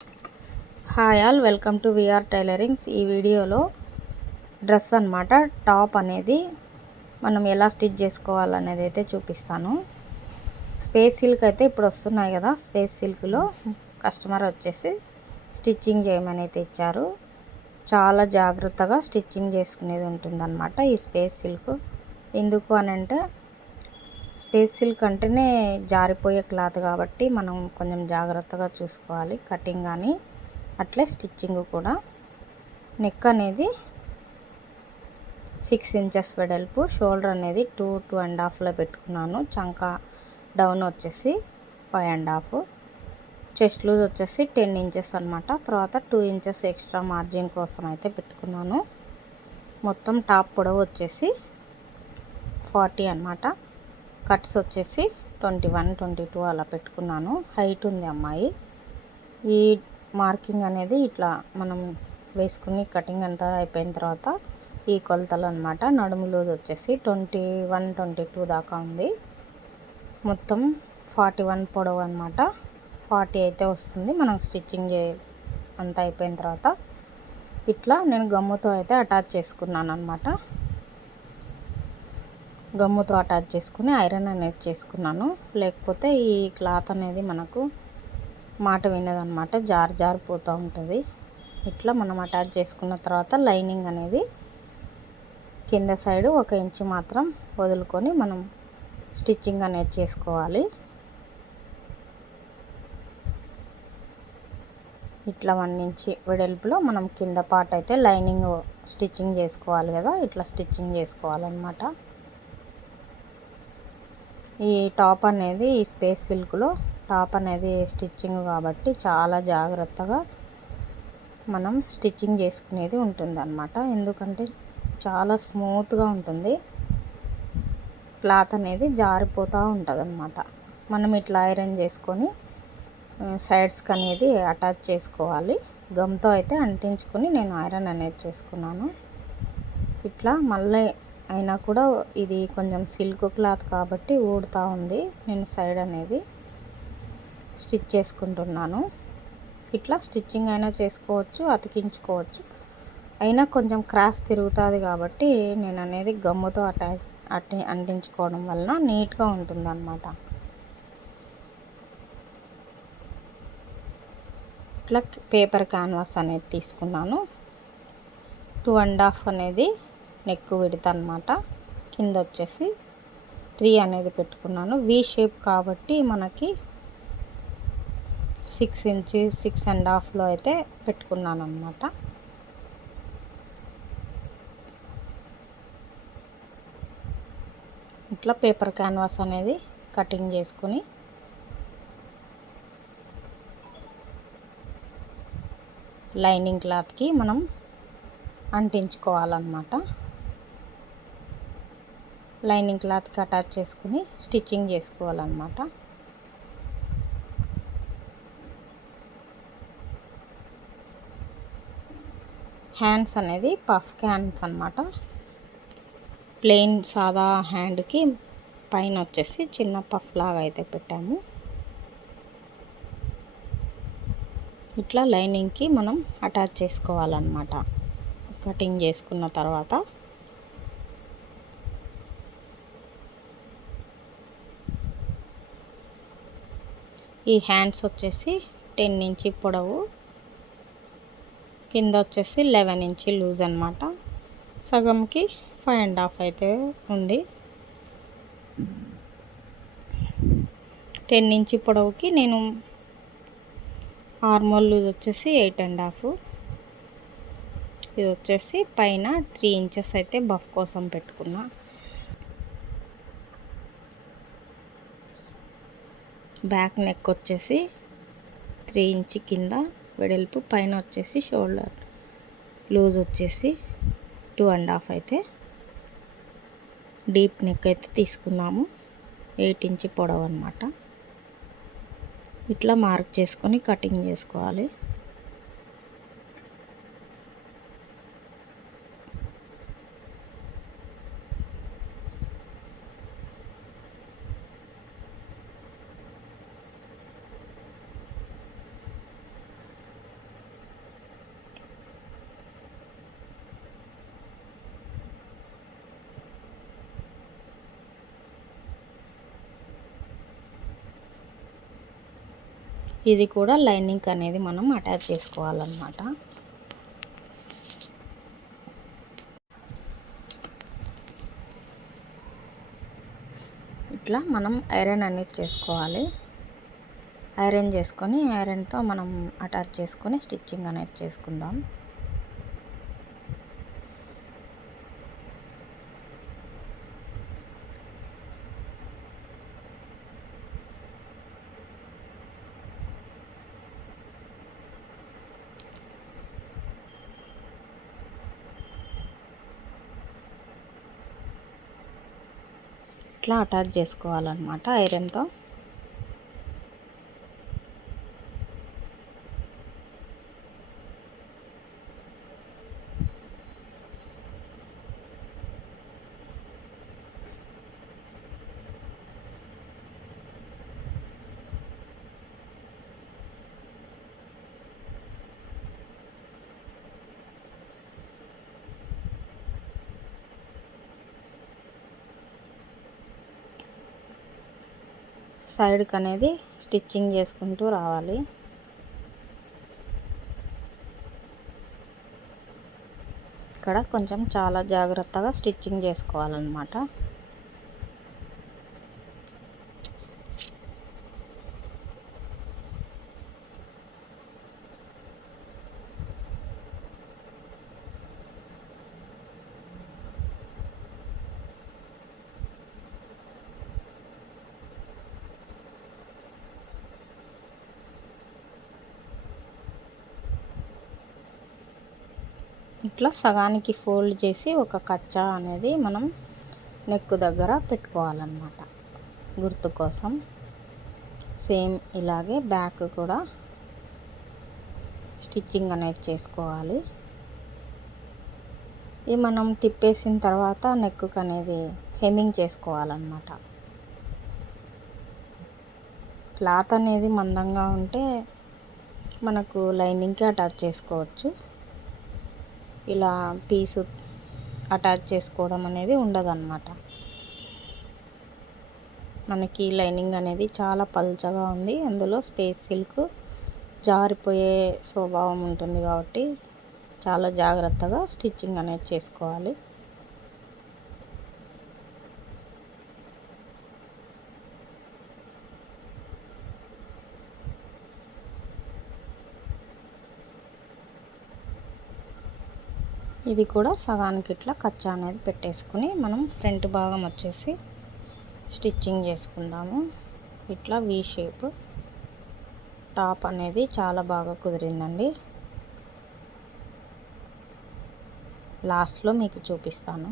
Hi all, welcome to VR tailorings. ఈ వీడియోలో dress అన్నమాట, టాప్ అనేది మనం ఎలా స్టిచ్ చేసుకోవాలనేది అయితే చూపిస్తాను. స్పేస్ సిల్క్ అయితే ఇప్పుడు వస్తున్నాయి కదా, స్పేస్ సిల్క్లో కస్టమర్ వచ్చేసి స్టిచ్చింగ్ చేయమని అయితే ఇచ్చారు. చాలా జాగ్రత్తగా స్టిచ్చింగ్ చేసుకునేది ఉంటుందన్నమాట ఈ స్పేస్ సిల్క్. ఎందుకు అని అంటే స్పేస్ సిల్క్ అంటేనే జారిపోయే క్లాత్ కాబట్టి మనం కొంచెం జాగ్రత్తగా చూసుకోవాలి కటింగ్ కానీ అట్లే స్టిచ్చింగ్ కూడా. నెక్ అనేది 6 ఇంచెస్ వెడల్పు, షోల్డర్ అనేది 2.5లో పెట్టుకున్నాను. చంక డౌన్ వచ్చేసి 5.5, చెస్ట్ లూజ్ వచ్చేసి 10 ఇంచెస్ అనమాట. తర్వాత 2 ఇంచెస్ ఎక్స్ట్రా మార్జిన్ కోసం అయితే పెట్టుకున్నాను. మొత్తం టాప్ పొడవు వచ్చేసి 40 అనమాట. కట్స్ వచ్చేసి 21, 22 అలా పెట్టుకున్నాను. హైట్ ఉంది అమ్మాయి. ఈ మార్కింగ్ అనేది ఇట్లా మనం వేసుకుని కటింగ్ అంతా అయిపోయిన తర్వాత ఈ కొలతలు అనమాట. నడుము లూజ్ వచ్చేసి 21, 22 దాకా ఉంది. మొత్తం 41 పొడవు అనమాట. 40 అయితే వస్తుంది మనం స్టిచ్చింగ్ అంతా అయిపోయిన తర్వాత. ఇట్లా నేను గమ్ముతో అయితే అటాచ్ చేసుకున్నాను అనమాట. గమ్ముతో అటాచ్ చేసుకుని ఐరన్ అనేది చేసుకున్నాను. లేకపోతే ఈ క్లాత్ అనేది మనకు మాట వినదనమాట, జారిపోతూ ఉంటుంది. ఇట్లా మనం అటాచ్ చేసుకున్న తర్వాత లైనింగ్ అనేది కింద సైడు 1 ఇంచు మాత్రం వదులుకొని మనం స్టిచ్చింగ్ అనేది చేసుకోవాలి. ఇట్లా 1 ఇంచ్ వెడల్పులో మనం కింద పార్ట్ అయితే లైనింగ్ స్టిచ్చింగ్ చేసుకోవాలి కదా, ఇట్లా స్టిచ్చింగ్ చేసుకోవాలన్నమాట. ఈ టాప్ అనేది ఈ స్పేస్ సిల్క్లో టాప్ అనేది స్టిచ్చింగ్ కాబట్టి చాలా జాగ్రత్తగా మనం స్టిచ్చింగ్ చేసుకునేది ఉంటుందన్నమాట. ఎందుకంటే చాలా స్మూత్గా ఉంటుంది, క్లాత్ అనేది జారిపోతూ ఉంటుంది అన్నమాట. మనం ఇట్లా ఐరన్ చేసుకొని సైడ్స్కి అనేది అటాచ్ చేసుకోవాలి. గమ్తో అయితే అంటించుకొని నేను ఐరన్ అనేది చేసుకున్నాను. ఇట్లా మళ్ళీ అయినా కూడా ఇది కొంచెం సిల్క్ క్లాత్ కాబట్టి ఊడుతూ ఉంది. నేను సైడ్ అనేది స్టిచ్ చేసుకుంటున్నాను. ఇట్లా స్టిచ్చింగ్ అయినా చేసుకోవచ్చు, అతికించుకోవచ్చు. అయినా కొంచెం క్రాస్ తిరుగుతుంది కాబట్టి నేను అనేది గమ్ముతో అంటించుకోవడం వలన నీట్గా ఉంటుందన్నమాట. ఇట్లా పేపర్ క్యాన్వాస్ అనేది తీసుకున్నాను. 2.5 అనేది నెక్ విడత అనమాట. కింద వచ్చేసి 3 అనేది పెట్టుకున్నాను. వి షేప్ కాబట్టి మనకి 6 ఇంచ్ 6.5లో అయితే పెట్టుకున్నాను అనమాట. ఇట్లా పేపర్ క్యాన్వాస్ అనేది కటింగ్ చేసుకుని లైనింగ్ క్లాత్కి మనం అంటించుకోవాలన్నమాట. లైనింగ్ క్లాత్కి అటాచ్ చేసుకుని స్టిచ్చింగ్ చేసుకోవాలన్నమాట. హ్యాండ్స్ అనేది పఫ్ హ్యాండ్స్ అన్నమాట. ప్లెయిన్ సాదా హ్యాండ్కి పైన వచ్చేసి చిన్న పఫ్ లాగా అయితే పెట్టాము. ఇట్లా లైనింగ్కి మనం అటాచ్ చేసుకోవాలన్నమాట. కటింగ్ చేసుకున్న తర్వాత ఈ హ్యాండ్స్ వచ్చేసి 10 ఇంచ్ పొడవు, కింద వచ్చేసి 11 ఇంచ్ లూజ్ అనమాట. సగంకి 5.5 అయితే ఉంది. 10 ఇంచ్ పొడవుకి నేను ఆర్మోల్ లూజ్ వచ్చేసి 8.5. ఇది వచ్చేసి పైన 3 ఇంచెస్ అయితే బఫ్ కోసం పెట్టుకున్నా. బ్యాక్ నెక్ వచ్చేసి 3 ఇంచ్ కింద వెడల్పు, పైన వచ్చేసి షోల్డర్ లూజ్ వచ్చేసి 2.5 అయితే డీప్ నెక్ అయితే తీసుకున్నాము. 8 ఇంచ్ పొడవు అన్నమాట. ఇట్లా మార్క్ చేసుకొని కటింగ్ చేసుకోవాలి. ఇది కూడా లైనింగ్ అనేది మనం అటాచ్ చేసుకోవాలన్నమాట. ఇట్లా మనం ఐరన్ అనేది చేసుకోవాలి. ఐరన్ చేసుకొని ఐరన్తో మనం అటాచ్ చేసుకొని స్టిచ్చింగ్ అనేది చేసుకుందాం. ఇట్లా అటాచ్ చేసుకోవాలన్నమాట ఐరన్తో. సైడ్కి అనేది స్టిచ్చింగ్ చేసుకుంటూ రావాలి. ఇక్కడ కొంచెం చాలా జాగ్రత్తగా స్టిచ్చింగ్ చేసుకోవాలన్నమాట. ఇట్లా సగానికి ఫోల్డ్ చేసి ఒక కచ్చా అనేది మనం నెక్ దగ్గర పెట్టుకోవాలన్నమాట గుర్తు కోసం. సేమ్ ఇలాగే బ్యాక్ కూడా స్టిచ్చింగ్ అనేది చేసుకోవాలి. ఇది మనం తిప్పేసిన తర్వాత నెక్కు అనేది హెమ్మింగ్ చేసుకోవాలన్నమాట. క్లాత్ అనేది మందంగా ఉంటే మనకు లైనింగ్కి అటాచ్ చేసుకోవచ్చు. ఇలా పీసు అటాచ్ చేసుకోవడం అనేది ఉండదన్నమాట. మనకి లైనింగ్ అనేది చాలా పల్చగా ఉంది, అందులో స్పేస్ సిల్క్ జారిపోయే స్వభావం ఉంటుంది కాబట్టి చాలా జాగ్రత్తగా స్టిచ్చింగ్ అనేది చేసుకోవాలి. ఇది కూడా సగానికి ఇట్లా కచ్చా అనేది పెట్టేసుకుని మనం ఫ్రంట్ భాగం వచ్చేసి స్టిచ్చింగ్ చేసుకుందాము. ఇట్లా వీ షేప్ టాప్ అనేది చాలా బాగా కుదిరిందండి. లాస్ట్లో మీకు చూపిస్తాను.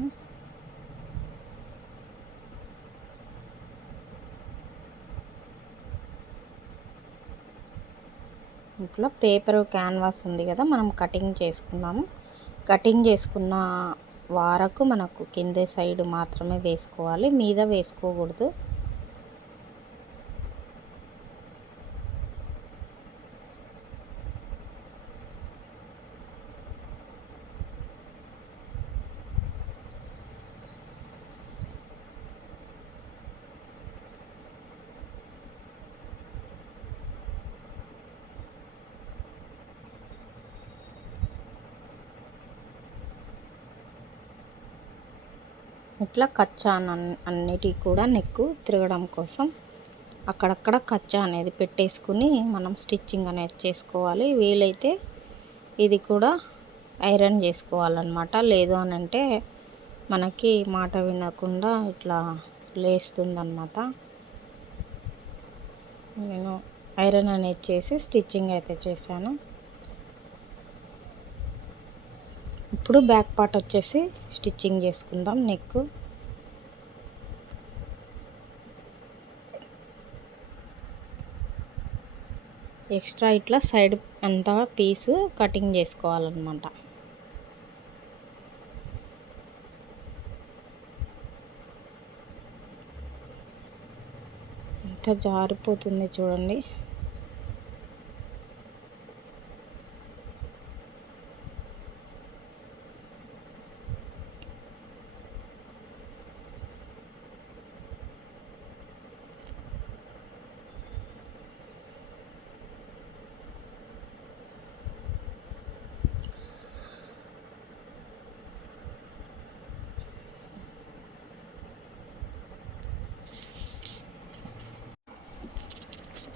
ఇట్లా పేపర్ క్యాన్వాస్ ఉంది కదా, మనం కటింగ్ చేసుకున్నాము. కటింగ్ చేసుకున్న వారకు మనకు కింద సైడ్ మాత్రమే వేసుకోవాలి, మీద వేసుకోకూడదు. ఇట్లా కచ్చా అన్నిటి కూడా నెక్కు తిరగడం కోసం అక్కడక్కడ కచ్చా అనేది పెట్టేసుకుని మనం స్టిచ్చింగ్ అనేది చేసుకోవాలి. వీలైతే ఇది కూడా ఐరన్ చేసుకోవాలన్నమాట. లేదు అని అంటే మనకి మాట వినకుండా ఇట్లా లేస్తుందన్నమాట. నేను ఐరన్ అనేది చేసి స్టిచ్చింగ్ అయితే చేశాను. ఇప్పుడు బ్యాక్ పార్ట్ వచ్చేసి స్టిచ్చింగ్ చేసుకుందాం. నెక్ ఎక్స్ట్రా ఇట్లా సైడ్ అంతా పీసు కటింగ్ చేసుకోవాలన్నమాట. ఎంత జారిపోతుంది చూడండి.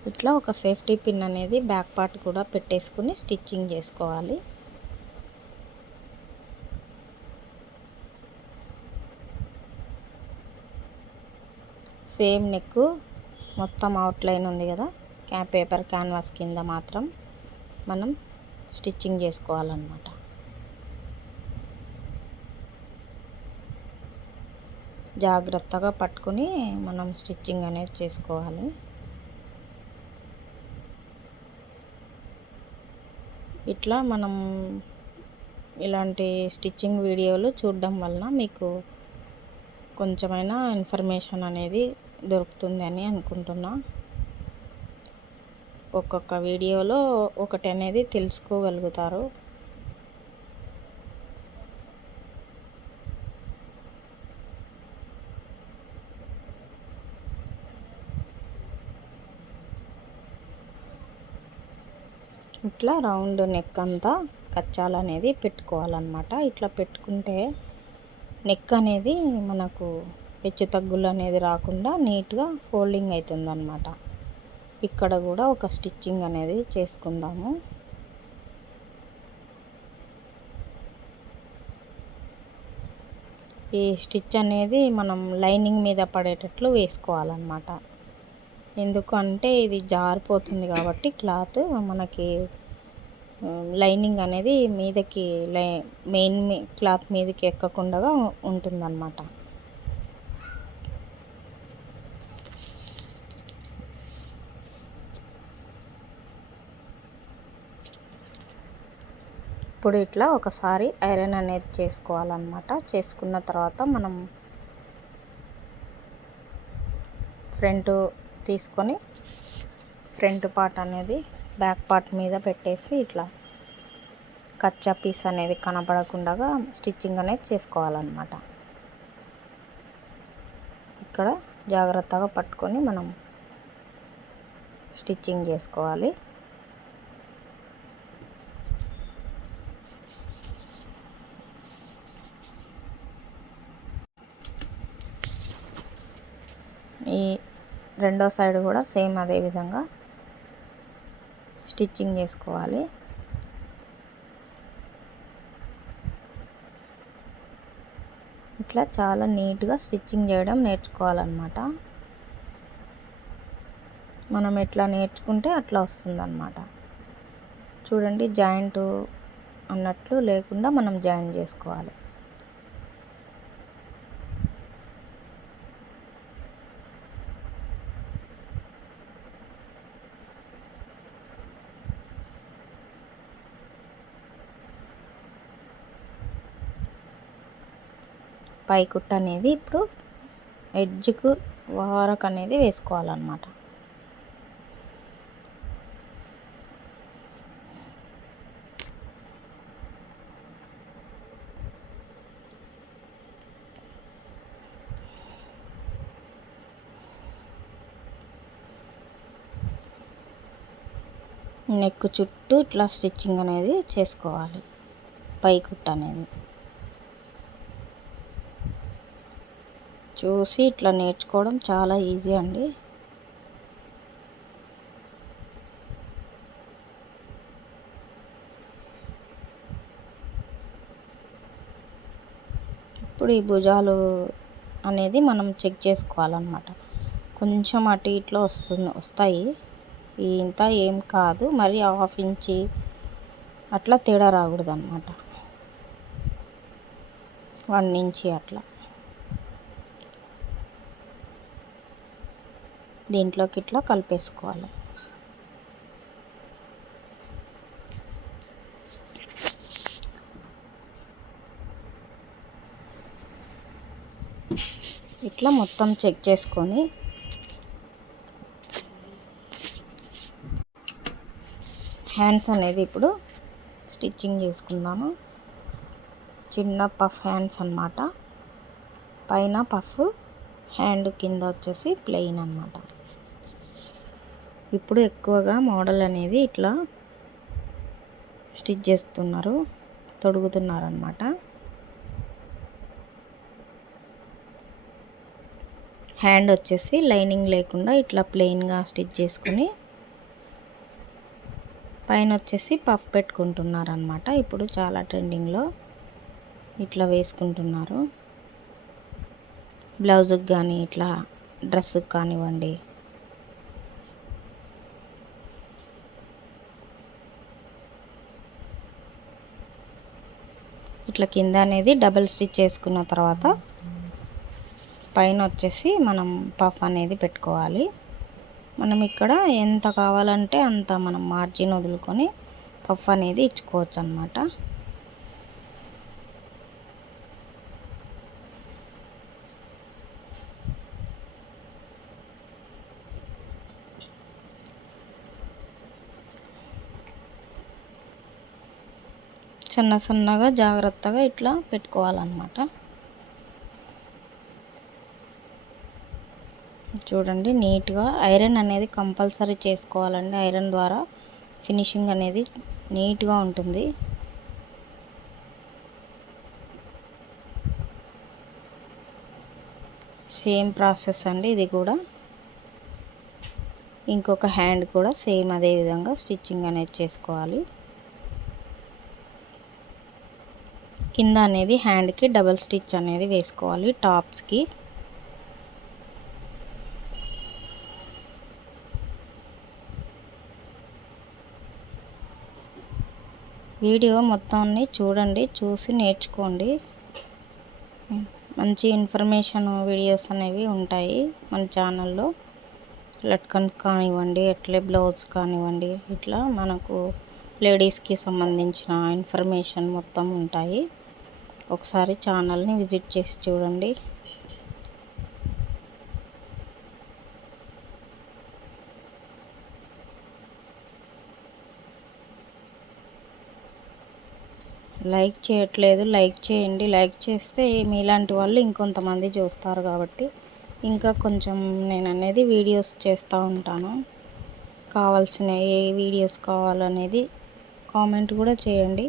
ఇట్లా ఒక సేఫ్టీ పిన్ అనేది బ్యాక్ పార్ట్ కూడా పెట్టేసుకుని స్టిచ్చింగ్ చేసుకోవాలి. సేమ్ నెక్ మొత్తం అవుట్లైన్ ఉంది కదా, పేపర్ క్యాన్వాస్ కింద మాత్రం మనం స్టిచ్చింగ్ చేసుకోవాలన్నమాట. జాగ్రత్తగా పట్టుకుని మనం స్టిచ్చింగ్ అనేది చేసుకోవాలి. ఇట్లా మనం ఇలాంటి స్టిచ్చింగ్ వీడియోలు చూడడం వలన మీకు కొంచెమైనా ఇన్ఫర్మేషన్ అనేది దొరుకుతుంది అని అనుకుంటున్నా. ఒక్కొక్క వీడియోలో ఒకటి అనేది తెలుసుకోగలుగుతారు. ఇట్లా రౌండ్ నెక్ అంతా కచ్చాలు అనేది పెట్టుకోవాలన్నమాట. ఇట్లా పెట్టుకుంటే నెక్ అనేది మనకు హెచ్చు తగ్గులు అనేది రాకుండా నీట్గా ఫోల్డింగ్ అవుతుందన్నమాట. ఇక్కడ కూడా ఒక స్టిచ్చింగ్ అనేది చేసుకుందాము. ఈ స్టిచ్ అనేది మనం లైనింగ్ మీద పడేటట్లు వేసుకోవాలన్నమాట. ఎందుకంటే ఇది జారిపోతుంది కాబట్టి క్లాత్ మనకి లైనింగ్ అనేది మీదకి మెయిన్ క్లాత్ మీదకి ఎక్కకుండా ఉంటుందన్నమాట. ఇప్పుడు ఇట్లా ఒకసారి ఐరన్ అనేది చేసుకోవాలన్నమాట. చేసుకున్న తర్వాత మనం ఫ్రంట్ తీసుకొని ఫ్రంట్ పార్ట్ అనేది బ్యాక్ పార్ట్ మీద పెట్టేసి ఇట్లా కచ్చా పీస్ అనేది కనపడకుండా స్టిచ్చింగ్ అనేది చేసుకోవాలన్నమాట. ఇక్కడ జాగ్రత్తగా పట్టుకొని మనం స్టిచ్చింగ్ చేసుకోవాలి. ఈ రెండో సైడ్ కూడా సేమ్ అదే విధంగా స్టిచ్చింగ్ చేసుకోవాలి. ఇట్లా చాలా నీట్గా స్టిచ్చింగ్ చేయడం నేర్చుకోవాలన్నమాట. మనం ఎట్లా నేర్చుకుంటే అట్లా వస్తుందన్నమాట. చూడండి, జాయింట్ అన్నట్లు లేకుండా మనం జాయిన్ చేసుకోవాలి. పై కుట్ట అనేది ఇప్పుడు ఎడ్జ్కు వారకు అనేది వేసుకోవాలన్నమాట. నెక్ చుట్టూ ఇట్లా స్టిచ్చింగ్ అనేది చేసుకోవాలి. పై కుట్ట అనేది చూసి ఇట్లా నేర్చుకోవడం చాలా ఈజీ అండి. ఇప్పుడు ఈ భుజాలు అనేది మనం చెక్ చేసుకోవాలన్నమాట. కొంచెం అటు ఇట్లా వస్తాయి. ఇంత ఏం కాదు, మరి హాఫ్ ఇంచి అట్లా తేడా రాకూడదు అన్నమాట. 1 ఇంచి అట్లా దీంట్లోకి ఇట్లా కలిపేసుకోవాలి. ఇట్లా మొత్తం చెక్ చేసుకొని హ్యాండ్స్ అనేది ఇప్పుడు స్టిచ్చింగ్ చేసుకుందాము. చిన్న పఫ్ హ్యాండ్స్ అన్నమాట. పైన పఫ్, హ్యాండ్ కింద వచ్చేసి ప్లెయిన్ అన్నమాట. ఇప్పుడు ఎక్కువగా మోడల్ అనేది ఇట్లా స్టిచ్ చేస్తున్నారు, తొడుగుతున్నారు అన్నమాట. హ్యాండ్ వచ్చేసి లైనింగ్ లేకుండా ఇట్లా ప్లెయిన్గా స్టిచ్ చేసుకుని పైన వచ్చేసి పఫ్ పెట్టుకుంటున్నారు అనమాట. ఇప్పుడు చాలా ట్రెండింగ్లో ఇట్లా వేసుకుంటున్నారు. బ్లౌజుకి కానీ ఇట్లా డ్రెస్సుకి కానివ్వండి. ఇట్లా కింద అనేది డబుల్ స్టిచ్ చేసుకున్న తర్వాత పైన వచ్చేసి మనం పఫ్ అనేది పెట్టుకోవాలి. మనం ఇక్కడ ఎంత కావాలంటే అంత మనం మార్జిన్ వదులుకొని పఫ్ అనేది ఇచ్చుకోవచ్చు అన్నమాట. చిన్న సన్నగా జాగ్రత్తగా ఇట్లా పెట్టుకోవాలన్నమాట. చూడండి నీట్గా ఐరన్ అనేది కంపల్సరీ చేసుకోవాలండి. ఐరన్ ద్వారా ఫినిషింగ్ అనేది నీట్గా ఉంటుంది. సేమ్ ప్రాసెస్ అండి ఇది కూడా. ఇంకొక హ్యాండ్ కూడా సేమ్ అదే విధంగా స్టిచ్చింగ్ అనేది చేసుకోవాలి. కింద అనేది హ్యాండ్కి డబల్ స్టిచ్ అనేది వేసుకోవాలి టాప్స్కి. వీడియో మొత్తాన్ని చూడండి, చూసి నేర్చుకోండి. మంచి ఇన్ఫర్మేషన్ వీడియోస్ అనేవి ఉంటాయి మన ఛానల్లో. లట్కన్స్ కానివ్వండి, అట్లే బ్లౌజ్ కానివ్వండి, ఇట్లా మనకు లేడీస్కి సంబంధించిన ఇన్ఫర్మేషన్ మొత్తం ఉంటాయి. ఒకసారి ఛానల్ని విజిట్ చేసి చూడండి. లైక్ చేయట్లేదు, లైక్ చేయండి. లైక్ చేస్తే మీలాంటి వాళ్ళు ఇంకొంతమంది చూస్తారు కాబట్టి ఇంకా కొంచెం నేను అనేది వీడియోస్ చేస్తూ ఉంటాను. కావాల్సిన ఏ వీడియోస్ కావాలనేది కామెంట్ కూడా చేయండి.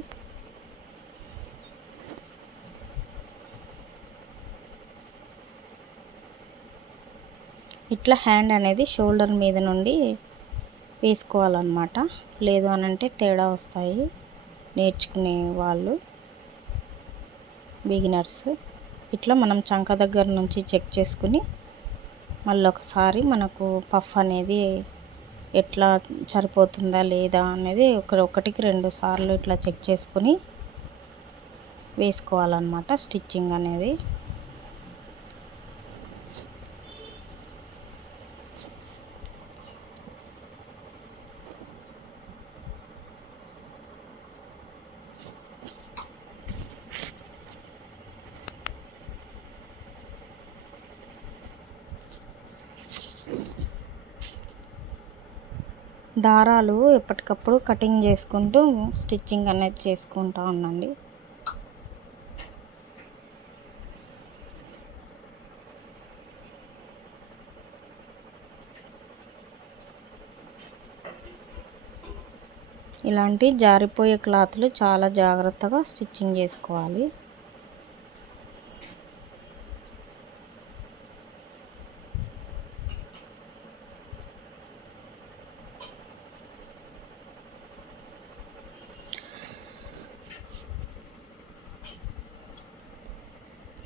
ఇట్లా హ్యాండ్ అనేది షోల్డర్ మీద నుండి వేసుకోవాలన్నమాట. లేదు అనంటే తేడా వస్తాయి నేర్చుకునే వాళ్ళు, బిగినర్స్. ఇట్లా మనం చంక దగ్గర నుంచి చెక్ చేసుకుని మళ్ళీ ఒకసారి మనకు పఫ్ అనేది ఎట్లా సరిపోతుందా లేదా అనేది ఒకటికి 2 సార్లు ఇట్లా చెక్ చేసుకుని వేసుకోవాలన్నమాట స్టిచ్చింగ్ అనేది. దారాలు ఎప్పటికప్పుడు కటింగ్ చేసుకుంటూ స్టిచ్చింగ్ అనేది చేసుకుంటూ ఉండండి. ఇలాంటి జారిపోయే క్లాత్లు చాలా జాగ్రత్తగా స్టిచ్చింగ్ చేసుకోవాలి.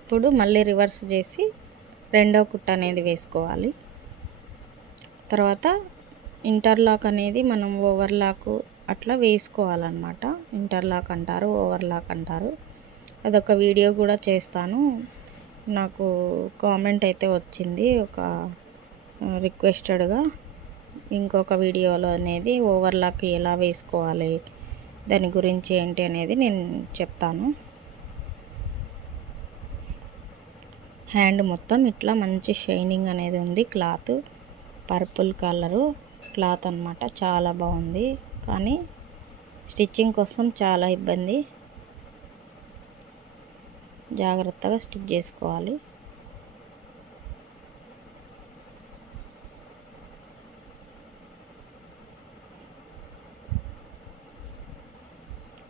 ఇప్పుడు మళ్ళీ రివర్స్ చేసి రెండో కుట్ట అనేది వేసుకోవాలి. తర్వాత ఇంటర్లాక్ అనేది మనం ఓవర్లాక్ అట్లా వేసుకోవాలన్నమాట. ఇంటర్లాక్ అంటారు, ఓవర్లాక్ అంటారు. అదొక వీడియో కూడా చేస్తాను. నాకు కామెంట్ అయితే వచ్చింది ఒక రిక్వెస్టెడ్గా. ఇంకొక వీడియోలో అనేది ఓవర్లాక్ ఎలా వేసుకోవాలి దాని గురించి ఏంటి అనేది నేను చెప్తాను. హ్యాండ్ మొత్తం ఇట్లా మంచి షైనింగ్ అనేది ఉంది. క్లాత్ పర్పుల్ కలరు క్లాత్ అన్నమాట. చాలా బాగుంది, కానీ స్టిచ్చింగ్ కోసం చాలా ఇబ్బంది. జాగ్రత్తగా స్టిచ్ చేసుకోవాలి.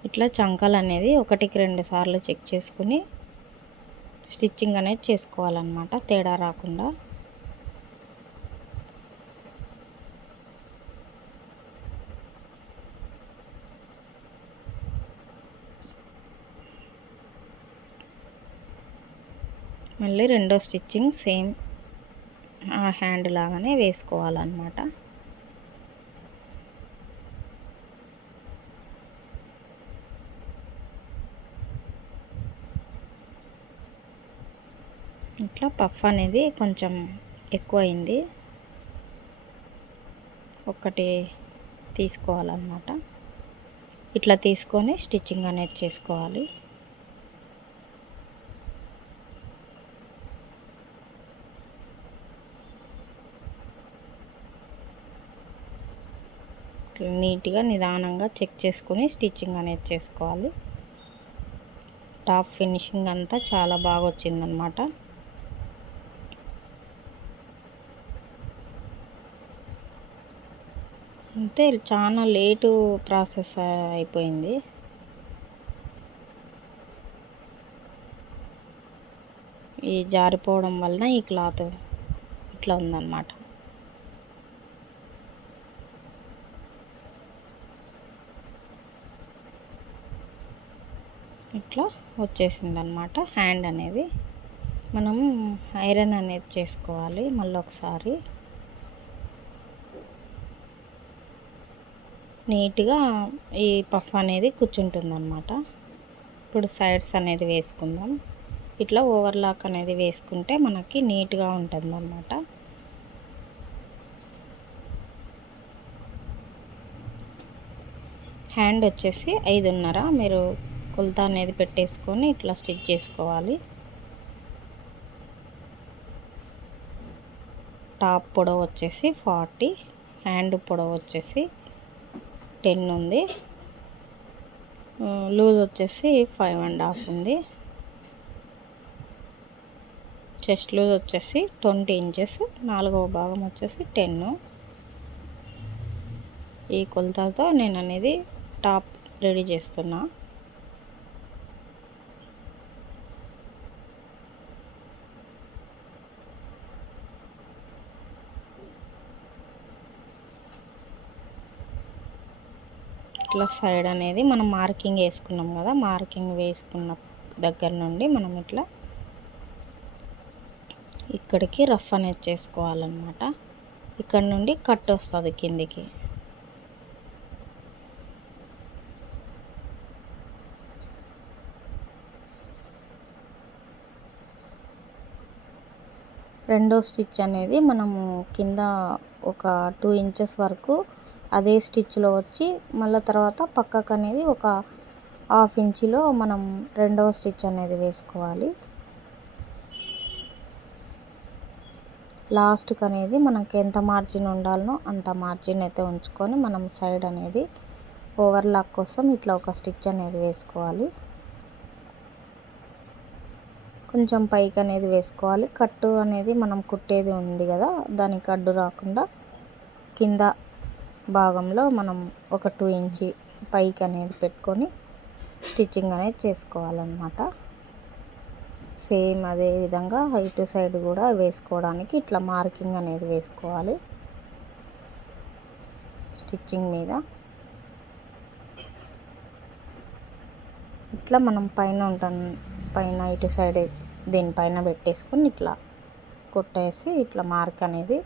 ఇట్లా చంకలు అనేది ఒకటికి 2 సార్లు చెక్ చేసుకుని స్టిచ్చింగ్ అనేది చేసుకోవాలన్నమాట, తేడా రాకుండా. మళ్ళీ రెండో స్టిచ్చింగ్ సేమ్ ఆ హ్యాండ్ లాగానే వేసుకోవాలన్నమాట. ఇట్లా పఫ్ అనేది కొంచెం ఎక్కువ అయింది, ఒక్కటి తీసుకోవాలన్నమాట. ఇట్లా తీసుకొని స్టిచ్చింగ్ అనేది చేసుకోవాలి. నీట్గా నిదానంగా చెక్ చేసుకొని స్టిచ్చింగ్ అనేది చేసుకోవాలి. టాప్ ఫినిషింగ్ అంతా చాలా బాగా వచ్చిందనమాట. అంతే, చాలా లేటు ప్రాసెస్ అయిపోయింది. ఈ జారిపోవడం వలన ఈ క్లాత్ ఇట్లా ఉందన్నమాట. ఇట్లా వచ్చేసిందనమాట. హ్యాండ్ అనేది మనం ఐరన్ అనేది చేసుకోవాలి మళ్ళీ ఒకసారి. నీట్గా ఈ పఫ్ అనేది కూర్చుంటుందన్నమాట. ఇప్పుడు సైడ్స్ అనేది వేసుకుందాం. ఇట్లా ఓవర్లాక్ అనేది వేసుకుంటే మనకి నీట్గా ఉంటుందన్నమాట. హ్యాండ్ వచ్చేసి 5.5 మీరు కొలత అనేది పెట్టేసుకొని ఇట్లా స్టిచ్ చేసుకోవాలి. టాప్ పొడవు వచ్చేసి 40, హ్యాండ్ పొడవు వచ్చేసి 10 ఉంది, లూజ్ వచ్చేసి 5.5 ఉంది, చెస్ట్ లూజ్ వచ్చేసి 20 ఇంచెస్, 4వ భాగం వచ్చేసి 10. ఈ కొలతలతో నేను అనేది టాప్ రెడీ చేస్తున్నా. ఇట్లా సైడ్ అనేది మనం మార్కింగ్ వేసుకున్నాం కదా, మార్కింగ్ వేసుకున్న దగ్గర నుండి మనం ఇట్లా ఇక్కడికి రఫ్ అనేది చేసుకోవాలన్నమాట. ఇక్కడ నుండి కట్ వస్తుంది కిందికి. రెండో స్టిచ్ అనేది మనము కింద ఒక 2 ఇంచెస్ వరకు అదే స్టిచ్లో వచ్చి మళ్ళీ తర్వాత పక్కకు అనేది ఒక 1/2 ఇంచులో మనం రెండవ స్టిచ్ అనేది వేసుకోవాలి. లాస్ట్కి అనేది మనకి ఎంత మార్జిన్ ఉండాలనో అంత మార్జిన్ అయితే ఉంచుకొని మనం సైడ్ అనేది ఓవర్లాక్ కోసం ఇట్లా ఒక స్టిచ్ అనేది వేసుకోవాలి. కొంచెం పైకి అనేది వేసుకోవాలి. కట్టు అనేది మనం కుట్టేది ఉంది కదా, దానికి అడ్డు రాకుండా కింద భాగంలో మనం ఒక 2 ఇంచ్ పైకి అనేది పెట్టుకొని స్టిచ్చింగ్ అనేది చేసుకోవాలన్నమాట. సేమ్ అదే విధంగా ఇటు సైడ్ కూడా వేసుకోవడానికి ఇట్లా మార్కింగ్ అనేది వేసుకోవాలి స్టిచ్చింగ్ మీద. ఇట్లా మనం పైన ఇటు సైడ్ దీనిపైన పెట్టేసుకొని ఇట్లా కొట్టేసి ఇట్లా మార్క్ అనేది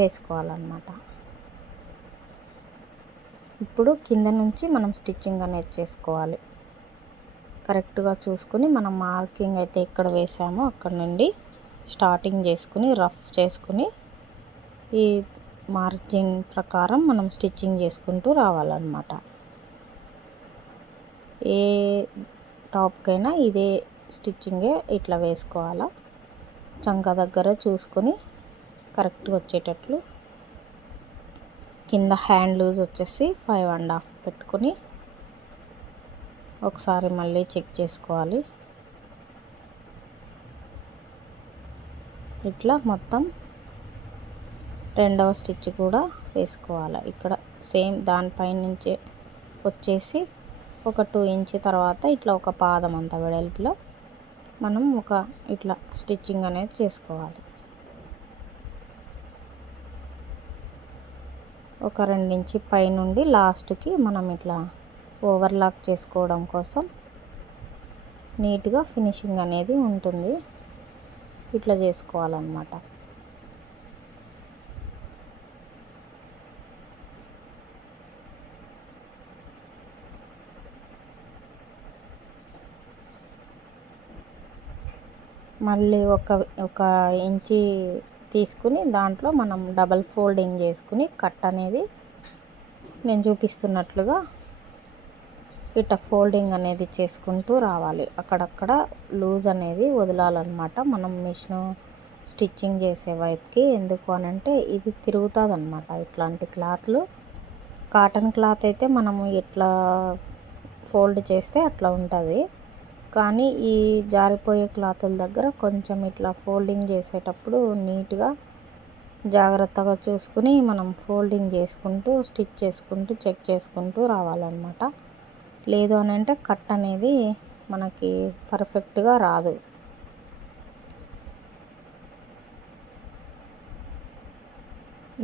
వేసుకోవాలన్నమాట. ఇప్పుడు కింద నుంచి మనం స్టిచ్చింగ్ అనేది చేసుకోవాలి. కరెక్ట్గా చూసుకుని మనం మార్కింగ్ అయితే ఎక్కడ వేసామో అక్కడ నుండి స్టార్టింగ్ చేసుకుని రఫ్ చేసుకుని ఈ మార్జిన్ ప్రకారం మనం స్టిచ్చింగ్ చేసుకుంటూ రావాలన్నమాట. ఏ టాప్కైనా ఇదే స్టిచ్చింగే ఇట్లా వేసుకోవాలా. చంక దగ్గర చూసుకొని కరెక్ట్గా వచ్చేటట్లు. కింద హ్యాండ్ లూజ్ వచ్చేసి 5.5 పెట్టుకొని ఒకసారి మళ్ళీ చెక్ చేసుకోవాలి. ఇట్లా మొత్తం రెండవ స్టిచ్ కూడా వేసుకోవాలి. ఇక్కడ సేమ్ దానిపై నుంచే వచ్చేసి ఒక 2 ఇంచ్ తర్వాత ఇట్లా ఒక పాదం అంత వెడల్పులో మనం ఒక ఇట్లా స్టిచ్చింగ్ అనేది చేసుకోవాలి. ఒక 2 ఇంచ్ పై నుండి లాస్ట్కి మనం ఇట్లా ఓవర్లాక్ చేసుకోవడం కోసం నీట్గా ఫినిషింగ్ అనేది ఉంటుంది. ఇట్లా చేసుకోవాలన్నమాట. మళ్ళీ ఒక ఇంచి తీసుకుని దాంట్లో మనం డబల్ ఫోల్డింగ్ చేసుకుని కట్ అనేది నేను చూపిస్తున్నట్లుగా ఇట్లా ఫోల్డింగ్ అనేది చేసుకుంటూ రావాలి. అక్కడక్కడ లూజ్ అనేది వదలాలన్నమాట మనం మిషన్ స్టిచ్చింగ్ చేసే వైపుకి. ఎందుకు అనంటే ఇది తిరుగుతుంది అన్నమాట. ఇట్లాంటి క్లాత్లు కాటన్ క్లాత్ అయితే మనము ఎట్లా ఫోల్డ్ చేస్తే అట్లా ఉంటుంది. కానీ ఈ జారిపోయే క్లాతుల దగ్గర కొంచెం ఇట్లా ఫోల్డింగ్ చేసేటప్పుడు నీట్గా జాగ్రత్తగా చూసుకుని మనం ఫోల్డింగ్ చేసుకుంటూ స్టిచ్ చేసుకుంటూ చెక్ చేసుకుంటూ రావాలన్నమాట. లేదు అని అంటే కట్ అనేది మనకి పర్ఫెక్ట్గా రాదు.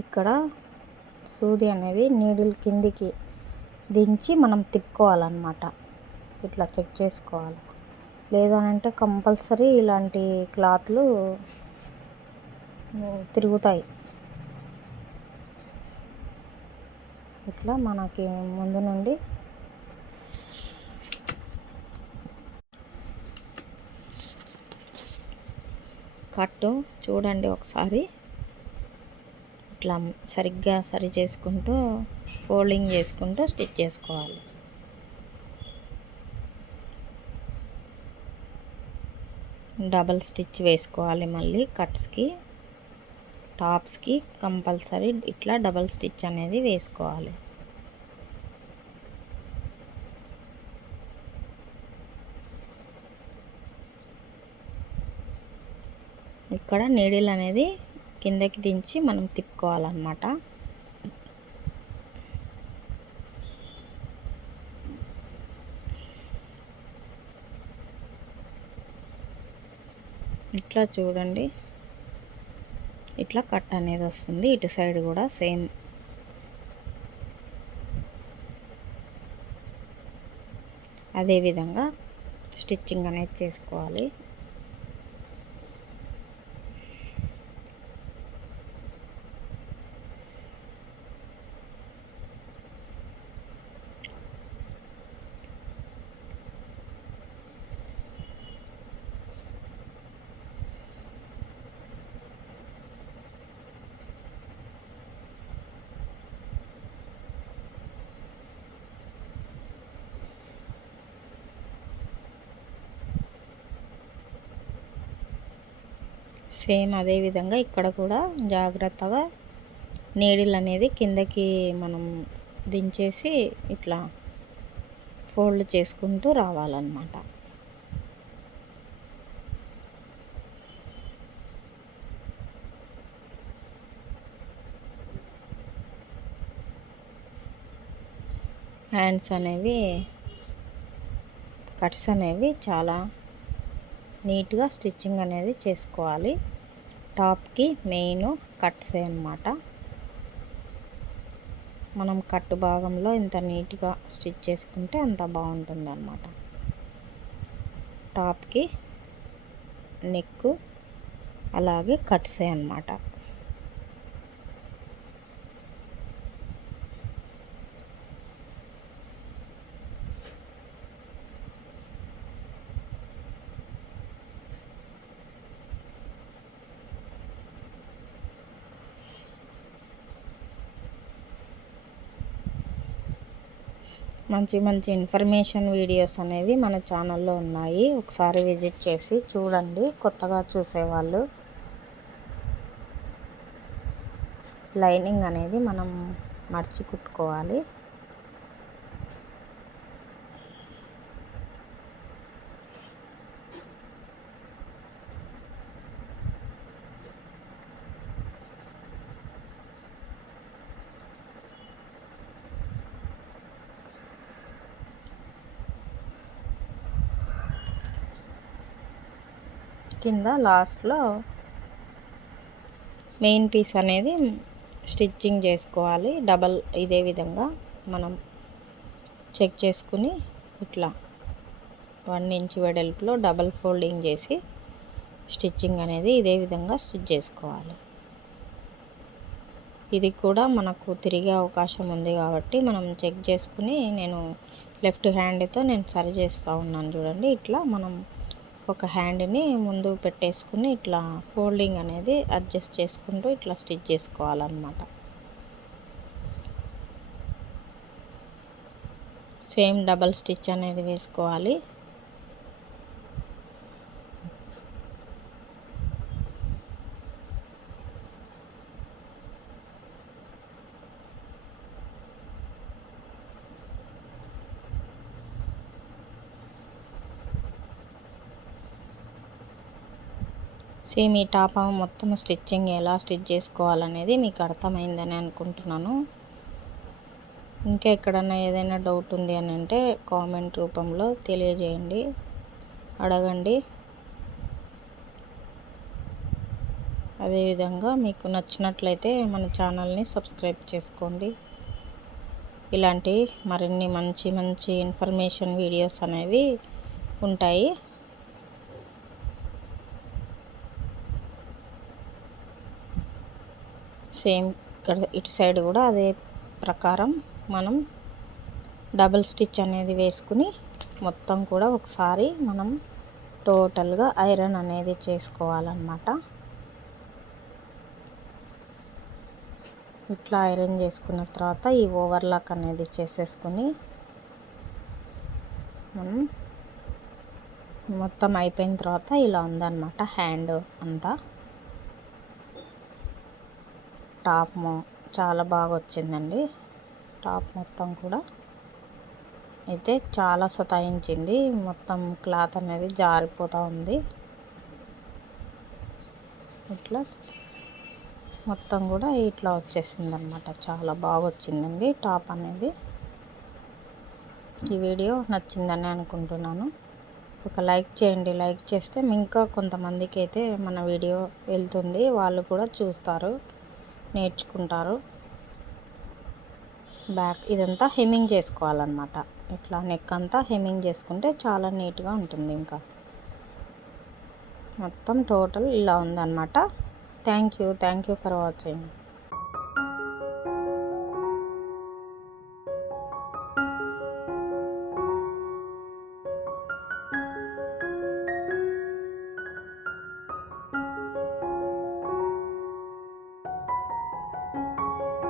ఇక్కడ సూది అనేది నీడిల్ కిందికి దించి మనం తిప్పుకోవాలన్నమాట. ఇట్లా చెక్ చేసుకోవాలి. లేదు అని అంటే కంపల్సరీ ఇలాంటి క్లాత్లు తిరుగుతాయి. ఇట్లా మనకి ముందు నుండి కట్టు చూడండి ఒకసారి. ఇట్లా సరిగ్గా సరి చేసుకుంటూ ఫోల్డింగ్ చేసుకుంటూ స్టిచ్ చేసుకోవాలి. డబల్ స్టిచ్ వేసుకోవాలి. మళ్ళీ కట్స్కి టాప్స్కి కంపల్సరీ ఇట్లా డబల్ స్టిచ్ అనేది వేసుకోవాలి. ఇక్కడ నీడిల్ అనేది కిందకి దించి మనం తిప్పుకోవాలన్నమాట. ఇట్లా చూడండి, ఇట్లా కట్ అనేది వస్తుంది. ఇటు సైడ్ కూడా సేమ్ అదే విధంగా స్టిచ్చింగ్ అనేది చేసుకోవాలి. సేమ్ అదే విధంగా ఇక్కడ కూడా జాగ్రత్తగా నీడిల్ అనేది కిందకి మనం దించేసి ఇట్లా ఫోల్డ్ చేసుకుంటూ రావాలన్నమాట. హ్యాండ్స్ అనేవి కట్స్ అనేవి చాలా నీట్గా స్టిచ్చింగ్ అనేది చేసుకోవాలి. టాప్కి మెయిన్ కట్సే అన్నమాట. మనం కట్టు భాగంలో ఇంత నీట్గా స్టిచ్ చేసుకుంటే అంత బాగుంటుంది అన్నమాట. టాప్కి నెక్ అలాగే కట్సే అన్నమాట. మంచి మంచి ఇన్ఫర్మేషన్ వీడియోస్ అనేవి మన ఛానల్లో ఉన్నాయి. ఒకసారి విజిట్ చేసి చూడండి. కొత్తగా చూసేవాళ్ళు లైనింగ్ అనేది మనం మర్చి కుట్టుకోవాలి. కింద లాస్ట్లో మెయిన్ పీస్ అనేది స్టిచ్చింగ్ చేసుకోవాలి. డబల్ ఇదే విధంగా మనం చెక్ చేసుకుని ఇట్లా 1 ఇంచ్ వెడల్పులో డబల్ ఫోల్డింగ్ చేసి స్టిచ్చింగ్ అనేది ఇదే విధంగా స్టిచ్ చేసుకోవాలి. ఇది కూడా మనకు తిరిగే అవకాశం ఉంది కాబట్టి మనం చెక్ చేసుకుని, నేను లెఫ్ట్ హ్యాండ్తో నేను సరి చేస్తూ ఉన్నాను చూడండి. ఇట్లా మనం ఒక హ్యాండ్ని ముందు పెట్టేసుకుని ఇట్లా ఫోల్డింగ్ అనేది అడ్జస్ట్ చేసుకుంటూ ఇట్లా స్టిచ్ చేసుకోవాలన్నమాట. సేమ్ డబల్ స్టిచ్ అనేది వేసుకోవాలి. సేమ్ ఈ టాప్ మొత్తం స్టిచ్చింగ్ ఎలా స్టిచ్ చేసుకోవాలనేది మీకు అర్థమైందని అనుకుంటున్నాను. ఇంకా ఎక్కడన్నా ఏదైనా డౌట్ ఉంది అని అంటే కామెంట్ రూపంలో తెలియజేయండి, అడగండి. అదేవిధంగా మీకు నచ్చినట్లయితే మన ఛానల్ని సబ్స్క్రైబ్ చేసుకోండి. ఇలాంటి మరిన్ని మంచి మంచి ఇన్ఫర్మేషన్ వీడియోస్ అనేవి ఉంటాయి. సేమ్ ఇక్కడ ఇటు సైడ్ కూడా అదే ప్రకారం మనం డబుల్ స్టిచ్ అనేది వేసుకుని మొత్తం కూడా ఒకసారి మనం టోటల్గా ఐరన్ అనేది చేసుకోవాలన్నమాట. ఇట్లా ఐరన్ చేసుకున్న తర్వాత ఈ ఓవర్లాక్ అనేది చేసేసుకుని మనం మొత్తం అయిపోయిన తర్వాత ఇలా ఉందన్నమాట హ్యాండ్ అంతా. టాప్ చాలా బాగా వచ్చిందండి. టాప్ మొత్తం కూడా అయితే చాలా సతాయించింది, మొత్తం క్లాత్ అనేది జారిపోతూ ఉంది. ఇట్లా మొత్తం కూడా ఇట్లా వచ్చేసింది అన్నమాట. చాలా బాగా వచ్చిందండి టాప్ అనేది. ఈ వీడియో నచ్చిందని అనుకుంటున్నాను. ఒక లైక్ చేయండి. లైక్ చేస్తే ఇంకా కొంతమందికి అయితే మన వీడియో వెళ్తుంది, వాళ్ళు కూడా చూస్తారు, నేర్చుకుంటారు. బ్యాక్ ఇదంతా హెమ్మింగ్ చేసుకోవాలన్నమాట. ఇట్లా నెక్ అంతా హెమ్మింగ్ చేసుకుంటే చాలా నీట్గా ఉంటుంది. ఇంకా మొత్తం టోటల్ ఇలా ఉందన్నమాట. Thank you for watching.